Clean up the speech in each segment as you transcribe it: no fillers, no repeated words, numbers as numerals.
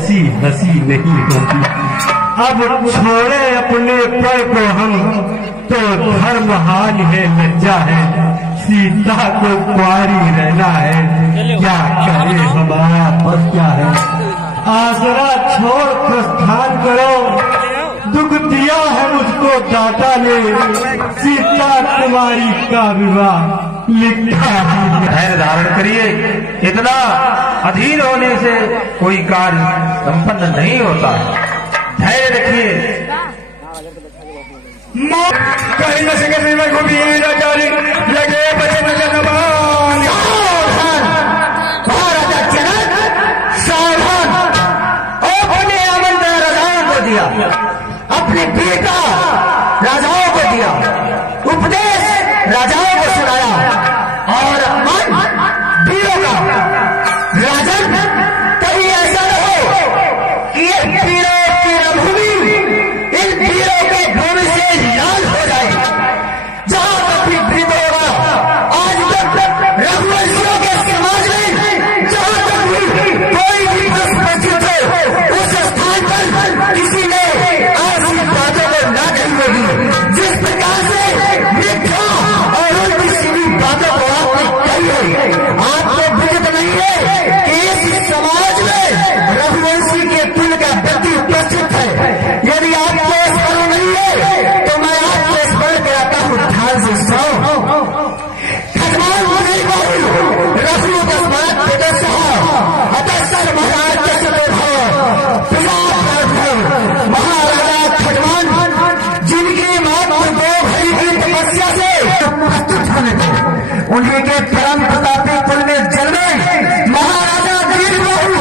ऐसी हंसी नहीं होती। अब छोड़े अपने पर को हम तो धर्महान है, लज्जा है, सीता को कुंवारी रहना है, क्या करे हमारा बस क्या है। आसरा छोड़ प्रस्थान करो, दुख दिया है मुझको दाता ने, सीता कुमारी का विवाह लिखा है। धैर्य धारण करिए, इतना अधीर होने से कोई कार्य संपन्न नहीं होता है। धैर्य रखिए। कहीं न सके में घूमिए लगे बचे नजरबान। महाराजा जनक सावधान, अपने आमंत्रण राजाओं को दिया, अपने बेटा राजाओं को दिया, उपदेश राजाओं को सुनाया और मन वीरों का। राजन कभी ऐसा न हो कि ये वीरों की रणभूमि इन वीरों के भूमि से लाल हो जाए। जहां तक भी वृद्ध होगा, आज तक रघुवंशियों के समाज में जहां तक भी कोई भी उपस्थित हो, उस स्थान पर किसी ने आज इन बातों को ना कही होगी। जिस प्रकार से मिथ्या और उल्टी सीधी बातों को आपने कही है, आपको विदित नहीं है कि इस समाज में रघुवंशी के कुल का व्यक्ति उपस्थित है। यदि आपको स्मरण नहीं है तो मैं आपको स्मरण कराता हूं, ध्यान से सुनो। खजमान मुझे रघु का स्मरण बेटे साहब अतः महाराज के महाराजा खजमान जिनकी मात्र 2 घड़ी की तपस्या से प्रस्तुत होने थे, उन्हीं के परम प्रतापी कुल में जन्मे महाराजा वीरबाहु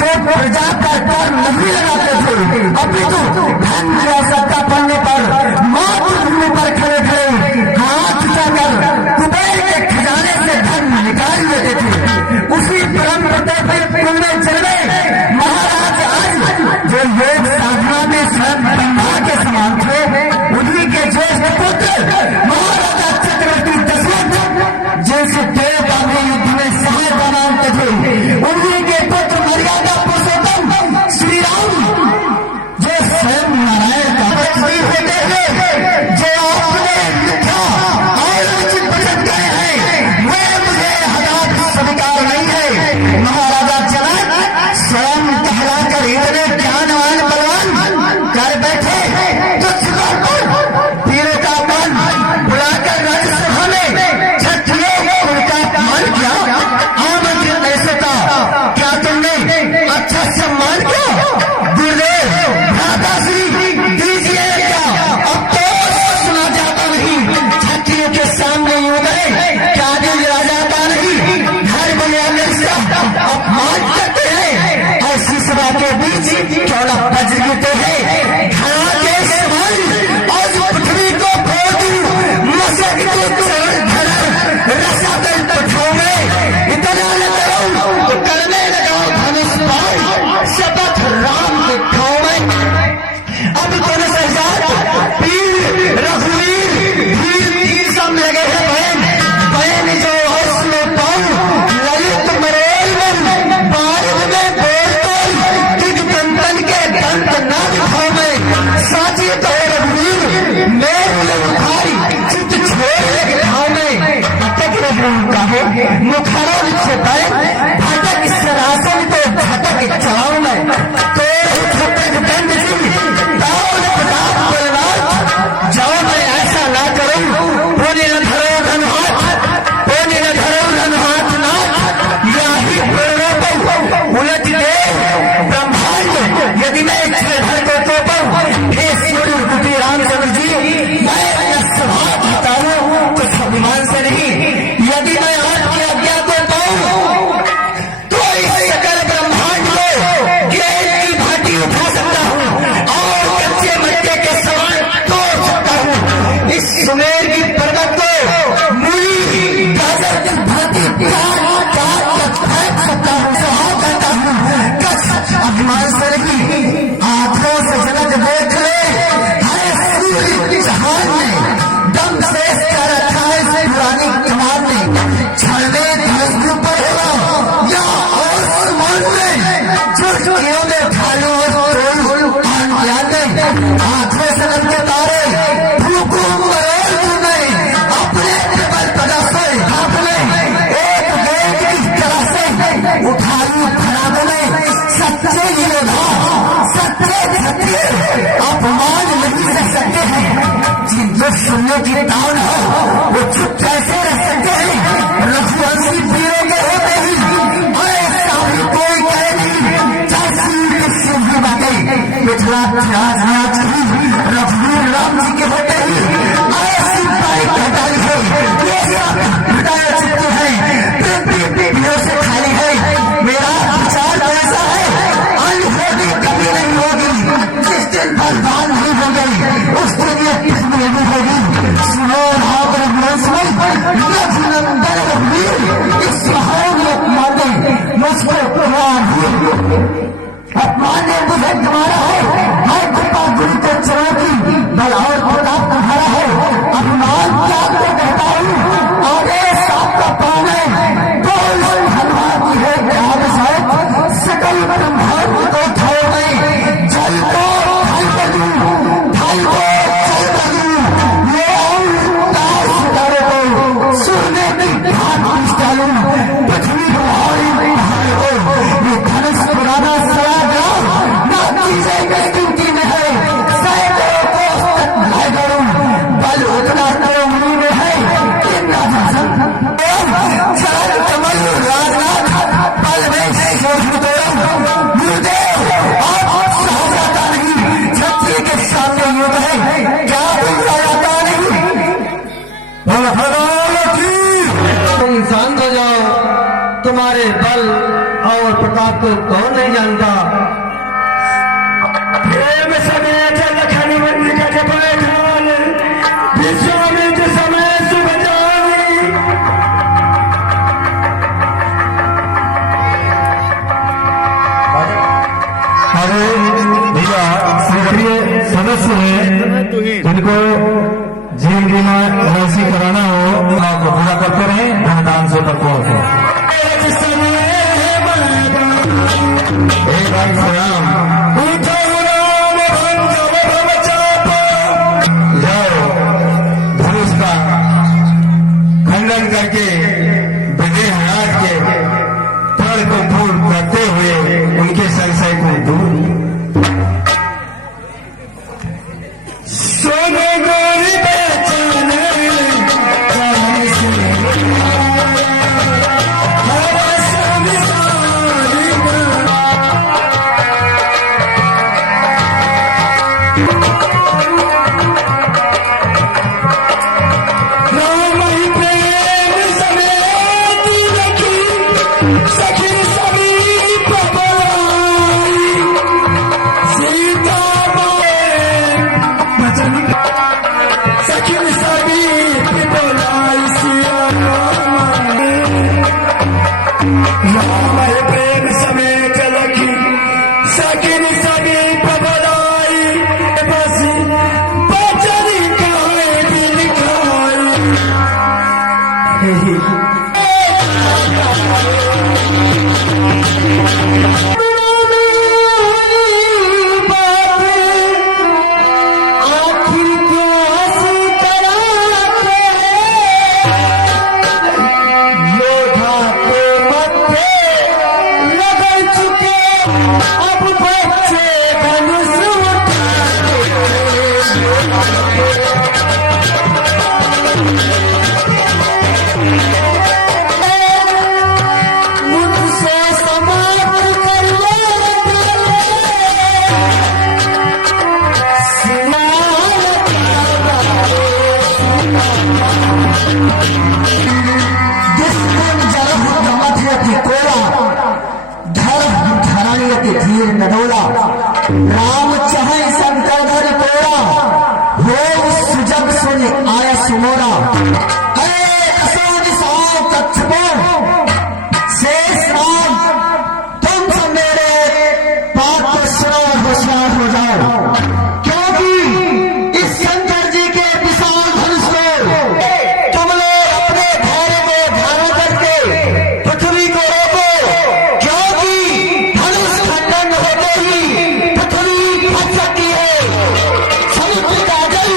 जो प्रजा का डर नहीं लगाते थे, अपितु धन सत्ता पड़ने पर मातृभूमि पर खड़े खड़े हाथ उठाकर कुबेर के खजाने से धन निकाल लेते थे। उसी परम प्रतापी कुल में जन्मे महाराज आज जो योग साधना में स्वयं ब्रह्मा के समान थे, उन्हीं के ज्येष्ठ पुत्र महाराजा चक्रवर्ती दशरथ जैसे देव बाबू युद्ध में सहाय बनाते थे, उन्हीं के पुत्र मर्यादा पुरुषोत्तम श्री राम जो स्वयं नारायण का तस्वीर होते हैं, जो आपने लिखा और उचित वचन गए हैं, वे मुझे हदायत स्वीकार नहीं है। महाराजा जनक स्वयं कहलाकर इतने ज्ञानवान बलवान कर बैठे, तो वीरों का मन बुलाकर राज्यसभा में क्षत्रियों को उनका अपमान किया, आमंत्रित ऐसे था। क्या तुमने अच्छा सम्मान किया? गुरुदेव भ्राताश्री दीजिए क्या? अब तो सुना जाता नहीं, क्षत्रियों के सामने यूं गए, क्या दिल राजा का नहीं, घर बनाने से अपमान करते हैं। ऐसी सभा के बीच चौड़ा वज्र गिरते हैं, घड़ा के समान और पृथ्वी को फोड़ दूं, मसक को चरण धर रसातल पठाओ में इतना न करो तो करने लगाओ धनुष बाण, शपथ राम दिखाओ में। अब दोनों सरदार वीर रघुवीर वीर तीर सब लगे हैं बहन बहन जो उसमें पाऊं ललित मरेल में बारिश में बोल दिग्बंधन के दंत ना दिखाओ में। साची तो रघुवीर मेरे उखारी चित छोड़ दिखाओ में। अटक रहे मुखारों से भटक सरासन तो भटक चलाओ में। तो दंड जाओ मैं ऐसा ना करूं, बोले न धरो धन हाथ, बोले न धरो धन हाथ नाथ, या ही उलट दे ब्रह्मांड। यदि मैं धर को तोड़ूं, हे सूर्य कुटी रामचंद्र जी, मैं सभा हटाऊं तो स्वाभिमान से नहीं। यदि मैं आपकी आज्ञा को पाऊं तो इस सकल ब्रह्मांड को गेंद की भांति उठा सकता हूं और कच्चे मट्टे के समान तोड़ सकता हूं। इस सुमेर की पर्वत को मूली गाजर की भांति फेंक सकता हूं, सहा करता हूं। अभिमान से नहीं, आंखों से जनक देख ले चालू आंखें से के तारे हुकुम नहीं अपने केवल पदा से आपने एक वेद की तरह से उठाई खराब में सच्चे योद्धा सच्चे क्षत्रिय अपमान नहीं रह सकते हैं। जिनको सुनने की तान हो वो चुप कैसे रह सकते हैं। रघुवंशी वीरों के होते ही ऐसा भी कोई कहे नहीं पिछला रघुवीर राम जी के होते ही ऐसी बाइक हटाई है। ये सब हटाया चुके हैं पीढ़ियों से खाली है। मेरा विचार ऐसा है अन्न होगी कभी नहीं होगी। जिस दिन बलवान नहीं हो गई उस दिन ये किस्म नहीं होगी। सुनो भाव रघुवंश में रघुनंदन रघुवीर इस महान अपमान मुझ पर अपमान ने मुझे तुम्हारा है। मैं कृपा गुरु को चढ़ा की बल और प्रताप तुम्हारा है। अभिमान क्या को कहता हूँ आदेश आपका पाने बोल हनुमान की है ज्ञान साहब सकल ब्रह्मांड को ठाओ में जल को ढाई बजू ढाई को चल बजू ये ताश सितारे को सुरने की घाट पूछ डालू पृथ्वी को हमारी पहाड़ को ये धनुष पुराना सड़ा ड्यूटी में है सैकड़ों को बल उतना मुनि में है कमल राजनाथ बल में नहीं छत्री के सामने युद्ध है क्या बोला जाता नहीं। तुम शांत हो जाओ। तुम्हारे बल और प्रताप को कौन नहीं जानता। प्रेम समेत लखन मल्लिका जपय खान विश्वामित्र समय शुभ जानी। अरे भैया सक्रिय सदस्य हैं जिनको जिंदगी में ऐसी कराना हो आपको पूरा करते रहे धनदान से तक पहुंचे। भाई सलाम धनुष का खंडन करके विदेह राज के प्रण को पूर्ण करते हुए उनके संशय को दूर सोने गोरी बेचने धीर नडोला राम चाहे शंकर धर तोड़ा हो सुजग सुन आया सुमोरा शेष राम तुम सब मेरे बात को सुनो और होशियार हो जाओ क्योंकि इस शंकर जी के विशाल धनुष को तुम लोग अपने धैर्य को ध्यान करके पृथ्वी को रोको क्योंकि धनुष खंडन होते ही की पृथ्वी फट सकती है, समुद्र का जल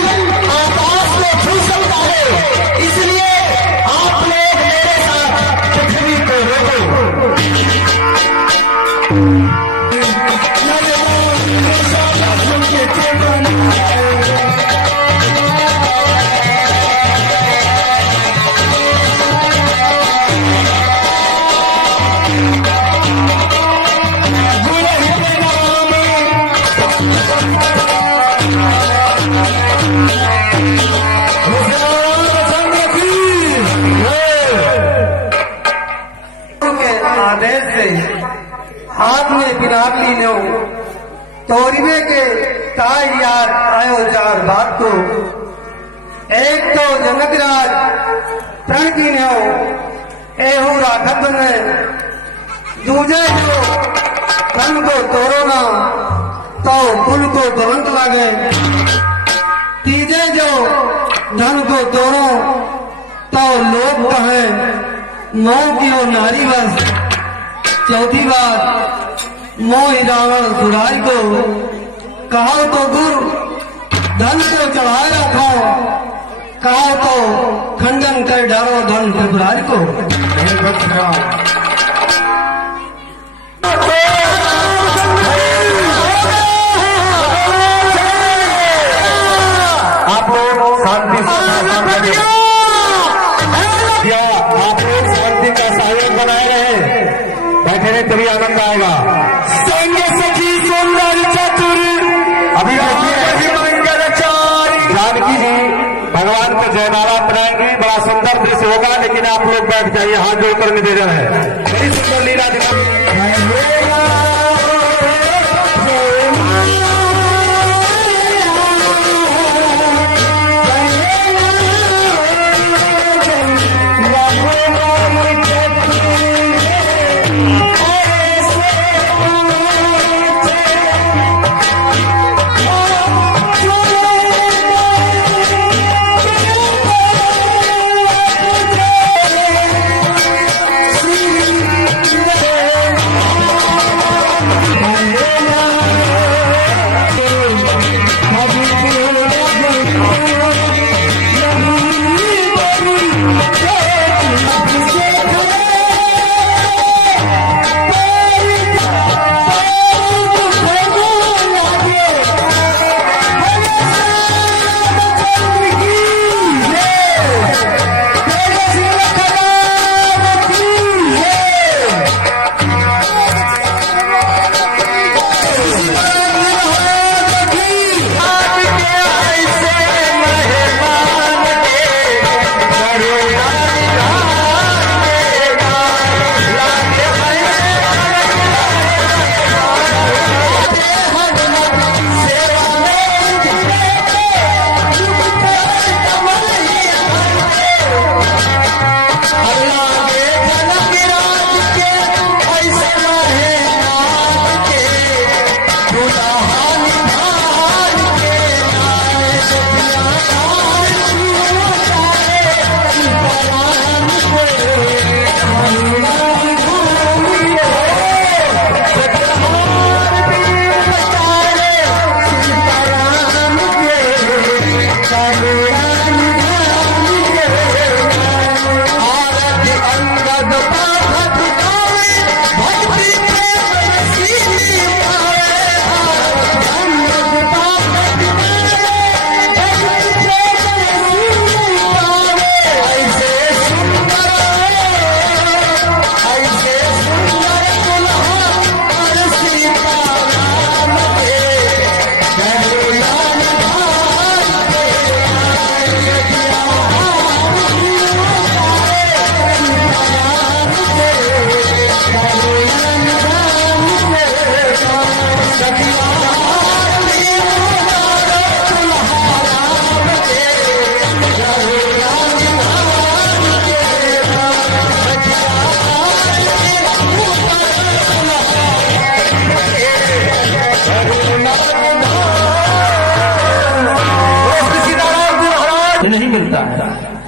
आकाश में छू सकता है। इसलिए आप लोग मेरे साथ पृथ्वी को रोको। आदेश से हाथ में बिरागली नो तोरिवे के ताय यार आयो जार बात को एक तो जनकराज प्रण की नो एहू राघव ने दूजे जो धन को तोड़ोगा तो कुल को तुरंत लागे, तीजे जो धन को तोड़ो तो लोग कहे मोह की और नारी बस। चौथी बात मोह रावण सुराय को कहो तो गुरु धन को चढ़ाए रखो, कहो तो खंडन कर डालो धन त्रिपुरारी को। आप लोग शांति से आप लोग शांति का सहयोग बनाए रहे, बैठे रहे तभी आनंद आएगा। संग सखी सुंदर चतुर अभी जानकी जी भगवान को जयमाला पहनाएंगी, बड़ा सुंदर दृश्य होगा, लेकिन आप लोग बैठ जाइए, हाथ जोड़कर निवेदन है। बड़ी सुंदर लीला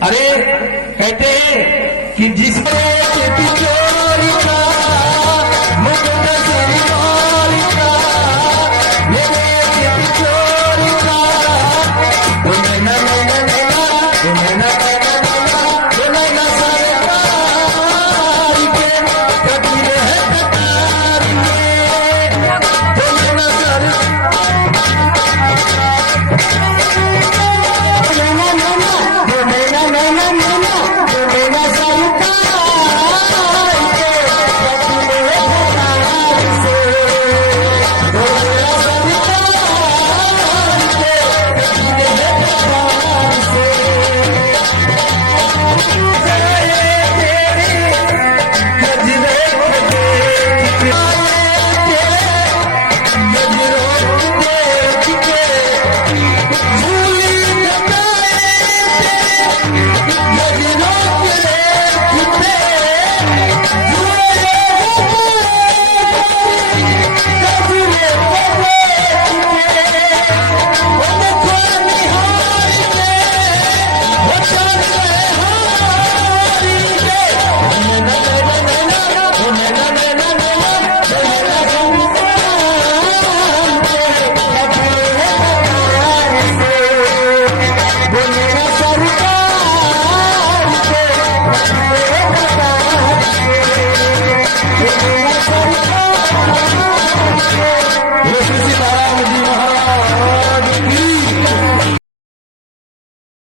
अरे कहते हैं कि जिसको के